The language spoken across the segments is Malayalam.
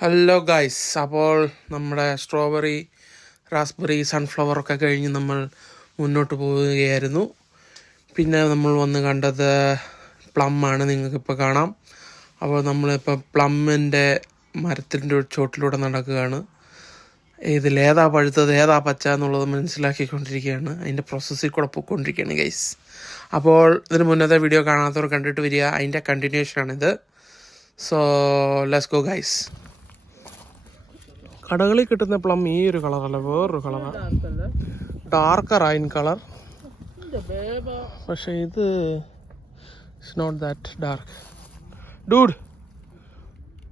ഹലോ ഗൈസ്, അപ്പോൾ നമ്മുടെ സ്ട്രോബെറി, റാസ്ബെറി, സൺഫ്ലവർ ഒക്കെ കഴിഞ്ഞ് നമ്മൾ മുന്നോട്ട് പോവുകയായിരുന്നു. പിന്നെ നമ്മൾ വന്ന് കണ്ടത് പ്ലം ആണ്, നിങ്ങൾക്കിപ്പോൾ കാണാം. അപ്പോൾ നമ്മളിപ്പോൾ പ്ലമ്മിൻ്റെ മരത്തിൻ്റെ ചോട്ടിലൂടെ നടക്കുകയാണ്. ഇതിലേതാ പഴുത്തത് ഏതാ പച്ച എന്നുള്ളത് മനസ്സിലാക്കിക്കൊണ്ടിരിക്കുകയാണ്. അതിൻ്റെ പ്രോസസ്സിൽ കൂടെ പോയിക്കൊണ്ടിരിക്കുകയാണ് ഗൈസ്. അപ്പോൾ ഇതിന് മുന്നത്തെ വീഡിയോ കാണാത്തവർ കണ്ടിട്ട് വരിക, അതിൻ്റെ കണ്ടിന്യൂഷനാണിത്. So let's go guys. കടകളിൽ കിട്ടുന്ന പ്ലം ഈ ഒരു കളറല്ല, വേറൊരു കളറാണ്, ഡാർക്കർ ആയിൻ കളർ. പക്ഷെ ഇത് it's not that dark. Dude,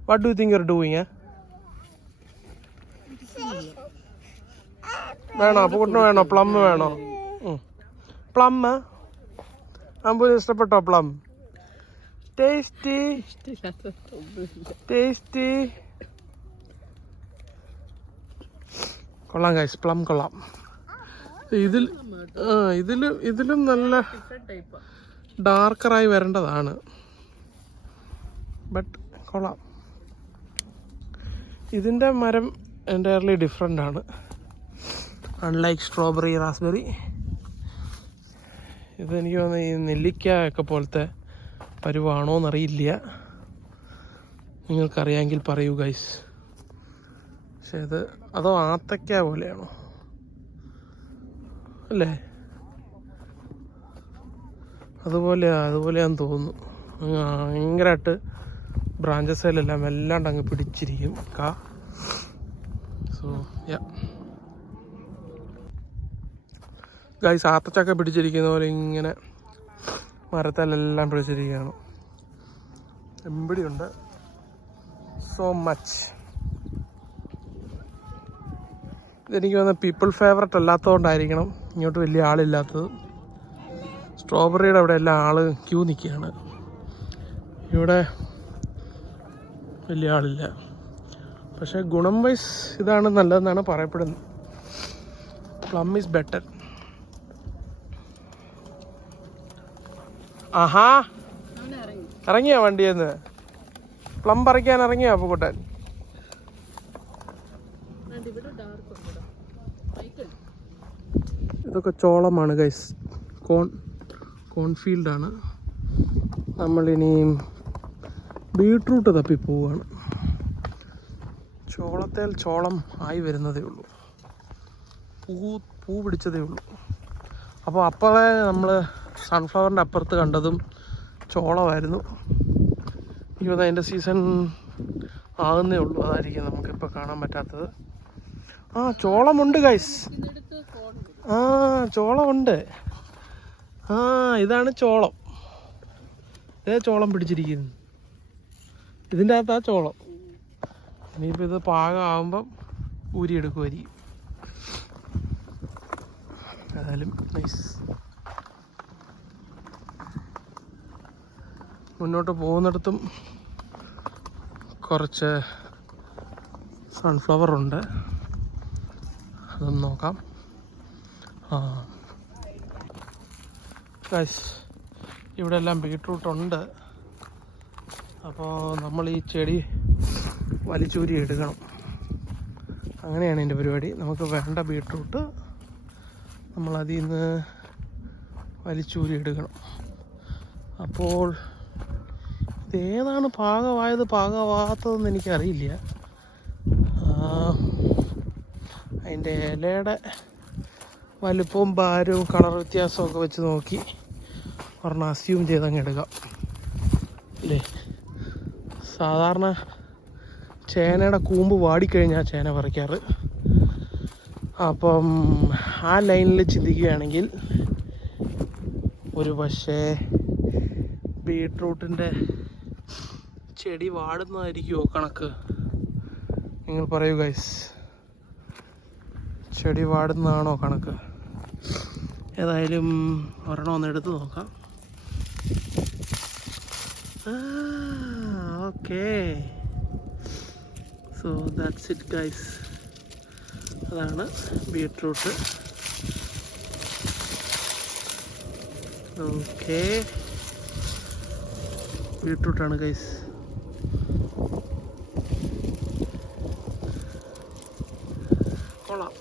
what do you think you are doing? വേണോ പൂട്ടിന്? വേണോ പ്ലം? വേണോ പ്ലം? അമ്പൂന് ഇഷ്ടപ്പെട്ടോ പ്ലം? Tasty tasty. കൊള്ളാം ഗൈസ്, പ്ലം കൊള്ളാം. ഇതിലും നല്ല ഡാർക്കറായി വരേണ്ടതാണ്, ബട്ട് കൊള്ളാം. ഇതിൻ്റെ മരം എൻ്റയർലി ഡിഫറെൻ്റ് ആണ്, അൺലൈക്ക് സ്ട്രോബെറി, റാസ്ബെറി. ഇതെനിക്ക് തോന്നുന്നു ഈ നെല്ലിക്ക ഒക്കെ പോലത്തെ പരുവാണോന്നറിയില്ല, നിങ്ങൾക്കറിയാമെങ്കിൽ പറയൂ ഗൈസ്. പക്ഷെ ഇത് അതോ ആത്തക്ക പോലെയാണോ അല്ലേ? അതുപോലെയാന്ന് തോന്നുന്നു. ഭയങ്കരമായിട്ട് ബ്രാഞ്ചസിലെല്ലാം വല്ലാണ്ട് അങ്ങ് പിടിച്ചിരിക്കും കാ. സോ ഗൈസ്, ആത്തച്ചക്ക പിടിച്ചിരിക്കുന്ന പോലെ ഇങ്ങനെ മരത്തിലെല്ലാം പിടിച്ചിരിക്കുകയാണ്. എമ്പടിയുണ്ട്, സോ മച്ച്. ഇതെനിക്ക് തോന്നുന്നത് പീപ്പിൾ ഫേവററ്റ് അല്ലാത്തതുകൊണ്ടായിരിക്കണം ഇങ്ങോട്ട് വലിയ ആളില്ലാത്തത്. സ്ട്രോബെറിയുടെ അവിടെ എല്ലാം ആൾ ക്യൂ നിൽക്കുകയാണ്, ഇവിടെ വലിയ ആളില്ല. പക്ഷേ ഗുണം വൈസ് ഇതാണ് നല്ലതെന്നാണ് പറയപ്പെടുന്നത്. Plum is better. ആഹാ, ഇറങ്ങിയോ വണ്ടിയെന്ന്? പ്ലം പറിക്കാൻ ഇറങ്ങിയോ അപ്പുകുട്ടൻ? ഇതൊക്കെ ചോളമാണ് ഗൈസ്, കോൺഫീൽഡാണ്. നമ്മളിനിയും ബീട്രൂട്ട് തപ്പി പോവുകയാണ്. ചോളത്തേൽ ചോളം ആയി വരുന്നതേ ഉള്ളൂ, പൂ പിടിച്ചതേ ഉള്ളൂ. അപ്പോൾ അപ്പോഴേ നമ്മൾ സൺഫ്ലവറിൻ്റെ അപ്പുറത്ത് കണ്ടതും ചോളമായിരുന്നു. ഇപ്പോൾ അതിൻ്റെ സീസൺ ആകുന്നേ ഉള്ളൂ, അതായിരിക്കും നമുക്കിപ്പോൾ കാണാൻ പറ്റാത്തത്. ചോളമുണ്ട് ഗൈസ്, ചോളമുണ്ട്. ഇതാണ് ചോളം. ഇതേ ചോളം പിടിച്ചിരിക്കുന്നു, ഇതിൻ്റെ അകത്താ ചോളം. ഇനിയിപ്പോൾ ഇത് പാകമാകുമ്പം ഊരിയെടുക്കുമായിരിക്കും. ഏതായാലും നൈസ്. മുന്നോട്ട് പോകുന്നിടത്തും കുറച്ച് സൺഫ്ലവർ ഉണ്ട്, അതൊന്ന് നോക്കാം. ഗൈസ്, ഇവിടെ എല്ലാം ബീട്രൂട്ട് ഉണ്ട്. അപ്പോൾ നമ്മൾ ഈ ചെടി വലിച്ചൂരി എടുക്കണം, അങ്ങനെയാണ് എൻ്റെ പരിപാടി. നമുക്ക് വേണ്ട ബീട്രൂട്ട് നമ്മളതിൽ നിന്ന് വലിച്ചൂരി എടുക്കണം. അപ്പോൾ ഇതേതാണ് പാകമാകാത്തതെന്ന് എനിക്കറിയില്ല. അതിൻ്റെ ഇലയുടെ വലുപ്പവും ഭാരവും കളർ വ്യത്യാസമൊക്കെ വെച്ച് നോക്കി ഒരെണ്ണം അസ്യൂം ചെയ്തങ്ങ് എടുക്കാം അല്ലേ. സാധാരണ ചേനയുടെ കൂമ്പ് വാടിക്കഴിഞ്ഞാൽ ചേന പറിക്കാറ്. അപ്പം ആ ലൈനിൽ ചിന്തിക്കുകയാണെങ്കിൽ ഒരു പക്ഷേ ബീട്രൂട്ടിൻ്റെ ചെടി വാടുന്നതായിരിക്കുമോ കണക്ക്? നിങ്ങൾ പറയൂ ഗൈസ്, ചെടി വാടുന്നതാണോ കണക്ക്? ഏതായാലും ഒരെണ്ണം ഒന്ന് എടുത്ത് നോക്കാം. Okay, so that's it guys. അതാണ് ബീട്രൂട്ട്. ഓക്കെ, ബീട്രൂട്ടാണ് ഗൈസ്. കൊള്ളാം.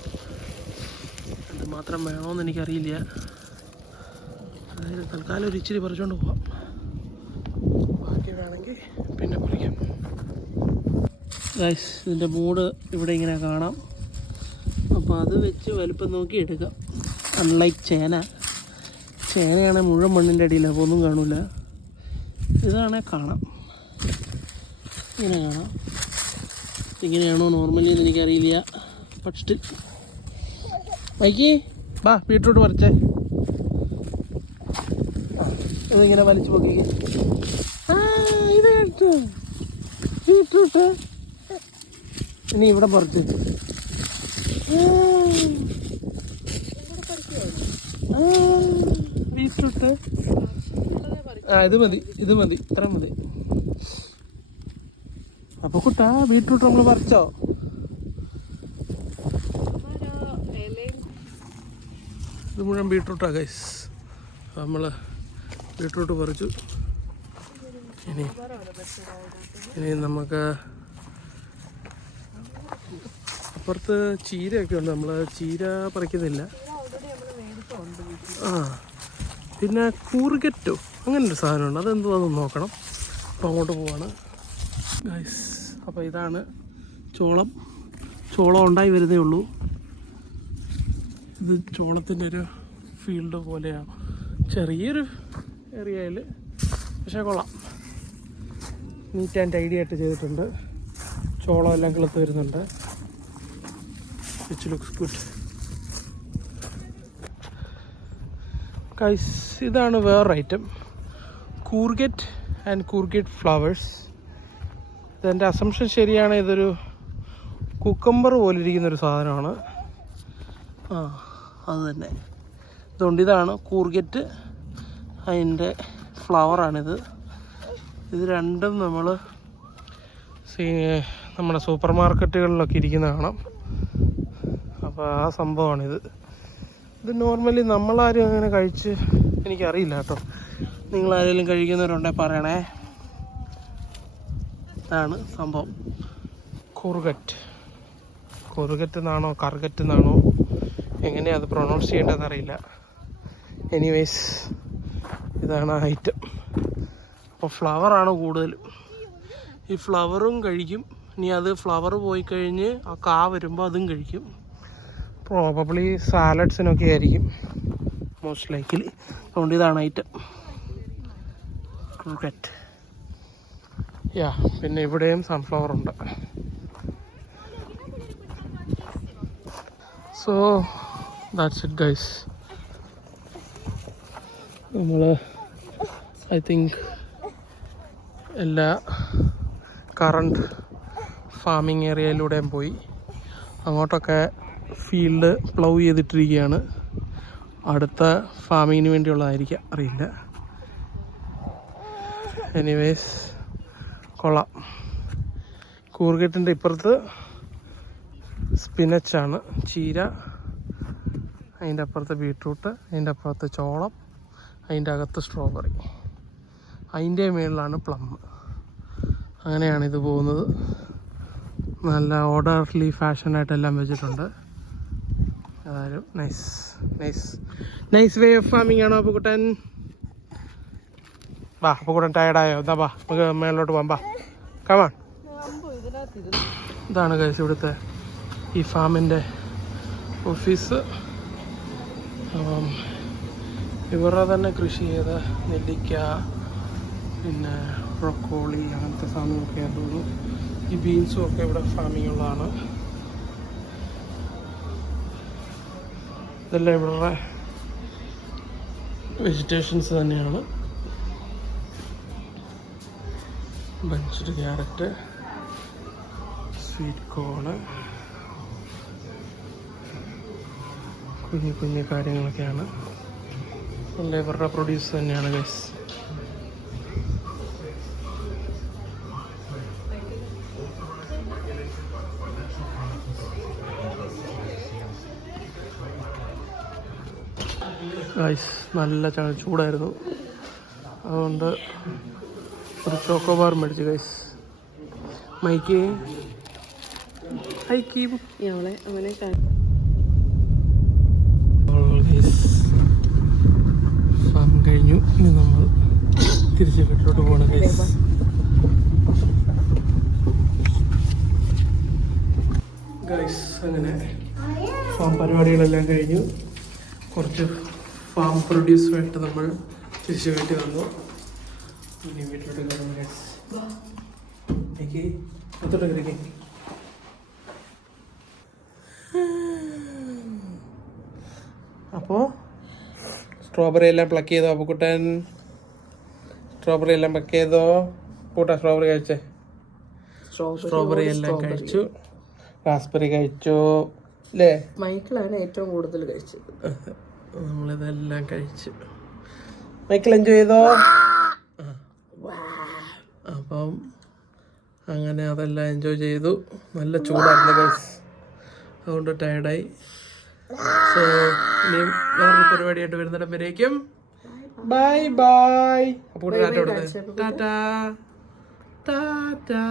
ഇത് മാത്രം വേണമെന്ന് എനിക്കറിയില്ല. അതായത് തൽക്കാലം ഒരു ഇച്ചിരി പറിച്ചുകൊണ്ട് പോവാം. ബാക്കി വേണമെങ്കിൽ പിന്നെ പറിക്കാം. ഗൈസ്, ഇതിൻ്റെ മൂട് ഇവിടെ ഇങ്ങനെ കാണാം. അപ്പോൾ അത് വെച്ച് വലുപ്പം നോക്കി എടുക്കാം. അൺലൈക്ക് ചേനയാണെങ്കിൽ മുഴുവൻ മണ്ണിൻ്റെ അടിയിൽ, അപ്പോൾ ഒന്നും കാണില്ല. ഇതാണെങ്കിൽ കാണാം, ഇങ്ങനെ കാണാം. ഇങ്ങനെയാണോ നോർമലി എന്ന് എനിക്കറിയില്ല. ബട്ട് സ്റ്റിൽ വൈകി ബാ ബീട്രൂട്ട് പറിച്ചേ. ഇതിങ്ങനെ വലിച്ചു നോക്കി. ഇത് കേട്ടോ ബീട്രൂട്ട്. ഇനി ഇവിടെ പറിച്ച് ബീട്രൂട്ട്. ഇത് മതി ഇത്ര മതി. അപ്പൊ കുട്ടാ ബീട്രൂട്ട് നമ്മൾ പറിച്ചോ? ഇത് മുഴുവൻ ബീട്രൂട്ടാ ഗൈസ്. നമ്മൾ ബീട്രൂട്ട് പറിച്ചു. ഇനി നമുക്ക് അപ്പുറത്ത് ചീരയൊക്കെ ഉണ്ട്. നമ്മൾ ചീര പറിക്കുന്നില്ല. പിന്നെ കൂർഗറ്റോ അങ്ങനൊരു സാധനമുണ്ട്. അതെന്തുവാന്ന് നോക്കണം. അപ്പോൾ അങ്ങോട്ട് പോവാണ് ഗൈസ്. അപ്പോൾ ഇതാണ് ചോളം ഉണ്ടായി വരുന്നേ ഉള്ളൂ. ഇത് ചോളത്തിൻ്റെ ഒരു ഫീൽഡ് പോലെയാണ്, ചെറിയൊരു ഏരിയയിൽ. പക്ഷേ കൊള്ളാം, നീറ്റ് ആൻഡ് ടൈഡി ആയിട്ട് ചെയ്തിട്ടുണ്ട്. ചോളം എല്ലാം കിളുത്ത് വരുന്നുണ്ട്. Which looks good guys. ഇതാണ് വേറൊരു ഐറ്റം, കൂർഗറ്റ് ആൻഡ് കൂർഗറ്റ് ഫ്ലവേഴ്സ്. ഇതെൻ്റെ അസംഷൻ ശരിയാണ്, ഇതൊരു കുക്കമ്പർ പോലെ ഇരിക്കുന്നൊരു സാധനമാണ്. അത് തന്നെ. അതുകൊണ്ട് ഇതാണ് കൂർഗറ്റ്, അതിൻ്റെ ഫ്ലവറാണിത്. ഇത് രണ്ടും നമ്മൾ നമ്മുടെ സൂപ്പർ മാർക്കറ്റുകളിലൊക്കെ ഇരിക്കുന്ന കാണാം. അപ്പോൾ ആ സംഭവമാണിത്. ഇത് നോർമലി നമ്മളാരും അങ്ങനെ കഴിച്ച് എനിക്കറിയില്ല കേട്ടോ. നിങ്ങളാരെങ്കിലും കഴിക്കുന്നവരുണ്ടെങ്കിൽ പറയണേ. ഇതാണ് സംഭവം, കൂർഗറ്റ് എന്നാണോ കർഗറ്റ് എന്നാണോ എങ്ങനെയാണ് അത് പ്രൊനൗൺസ് ചെയ്യേണ്ടതെന്ന് അറിയില്ല. എനിവേസ് ഇതാണ് ഐറ്റം. അപ്പോൾ ഫ്ലവറാണ് കൂടുതലും. ഈ ഫ്ലവറും കഴിക്കും. ഇനി അത് ഫ്ലവർ പോയി കഴിഞ്ഞ് ആ കാ വരുമ്പോൾ അതും കഴിക്കും. പ്രോബബ്ലി സാലഡ്സിനൊക്കെ ആയിരിക്കും മോസ്റ്റ് ലൈക്ക്ലി. അതുകൊണ്ട് ഇതാണ് ഐറ്റം, കൂർഗറ്റ്. പിന്നെ ഇവിടെയും സൺഫ്ലവർ ഉണ്ട്. So that's it guys. നമ്മൾ ഐ തിങ്ക് എല്ലാ കറണ്ട് ഫാമിംഗ് ഏരിയയിലൂടെയും പോയി. അങ്ങോട്ടൊക്കെ ഫീൽഡ് പ്ലൗ ചെയ്തിട്ടിരിക്കുകയാണ്. അടുത്ത ഫാമിങ്ങിന് വേണ്ടിയുള്ളതായിരിക്കാം, അറിയില്ല. എനിവേസ് കൊള്ളാം. കൂർഗറ്റിൻ്റെ ഇപ്പുറത്ത് സ്പിനച്ചാണ്, ചീര. അതിൻ്റെ അപ്പുറത്ത് ബീട്രൂട്ട്, അതിൻ്റെ അപ്പുറത്ത് ചോളം, അതിൻ്റെ അകത്ത് സ്ട്രോബെറി, അതിൻ്റെ മുകളിലാണ് പ്ലം. അങ്ങനെയാണ് ഇത് പോകുന്നത്. നല്ല ഓർഡർലി ഫാഷനായിട്ടെല്ലാം വെച്ചിട്ടുണ്ട്. അതായത് നൈസ് വേ ഓഫ് ഫാമിംഗ് ആണോ അപ്പുക്കുട്ടൻ? വാ അപ്പുക്കുട്ടൻ, ടയർഡായോ? എന്താ വാ നമുക്ക് മേളിലോട്ട് പോകാം. വാ കമാൺ. ഇതാണ് കഴിച്ച് ഇവിടുത്തെ ഈ ഫാമിൻ്റെ ഓഫീസ്. ഇവരുടെ തന്നെ കൃഷി ചെയ്ത നെല്ലിക്ക, പിന്നെ ബ്രൊക്കോളി, അങ്ങനത്തെ സാധനങ്ങളൊക്കെയാണ് തോന്നുന്നു. ഈ ബീൻസും ഒക്കെ ഇവിടെ ഫാമിംഗ് ഉള്ളതാണ്. ഇതെല്ലാം ഇവരുടെ വെജിറ്റേഷൻസ് തന്നെയാണ്. ബഞ്ച്ഡ് ക്യാരറ്റ്, സ്വീറ്റ് കോണ്, കുഞ്ഞു കാര്യങ്ങളൊക്കെയാണ്. എല്ലാം ഇവരുടെ പ്രൊഡ്യൂസ് തന്നെയാണ് ഗൈസ്. ഗൈസ് നല്ല ചൂടായിരുന്നു, അതുകൊണ്ട് ഒരു ചോക്കോബാർ മേടിച്ചു ഗൈസ്. മൈക്ക് അവനെ ഫാം കഴിഞ്ഞു. ഇനി നമ്മൾ തിരിച്ച് വീട്ടിലോട്ട് പോകണം ഗൈസ്. ഗൈസ് അങ്ങനെ ഫാം പരിപാടികളെല്ലാം കഴിഞ്ഞു. കുറച്ച് ഫാം പ്രൊഡ്യൂസുമായിട്ട് നമ്മൾ തിരിച്ച് വീട്ടിൽ വന്നു. ഇനി വീട്ടിലോട്ട് കയറും ഗൈസ്. അപ്പോൾ സ്ട്രോബെറി എല്ലാം പ്ലക്ക് ചെയ്തോ അപ്പുക്കുട്ടൻ? സ്ട്രോബെറി എല്ലാം പ്ലക്ക് ചെയ്തോ കൂട്ടാ? സ്ട്രോബെറി കഴിച്ചേ? സ്ട്രോബെറി എല്ലാം കഴിച്ചു. റാസ്ബെറി കഴിച്ചു അല്ലേ? മൈക്കിളാണ് ഏറ്റവും കൂടുതൽ കഴിച്ചത്. നമ്മളിതെല്ലാം കഴിച്ചു. മൈക്കിൾ എൻജോയ് ചെയ്തോ? അപ്പം അങ്ങനെ അതെല്ലാം എൻജോയ് ചെയ്തു. നല്ല ചൂടായിരുന്നു ഗൈസ്, അതുകൊണ്ട് ടയർഡായി. സോ ഇനിയും വേറൊരു പരിപാടിയായിട്ട് വരുന്നിടം വരേക്കും ബൈ ബൈ. അപ്പോൾ ടാറ്റ കൊടുത്തേ. ടാറ്റാ ടാറ്റാ.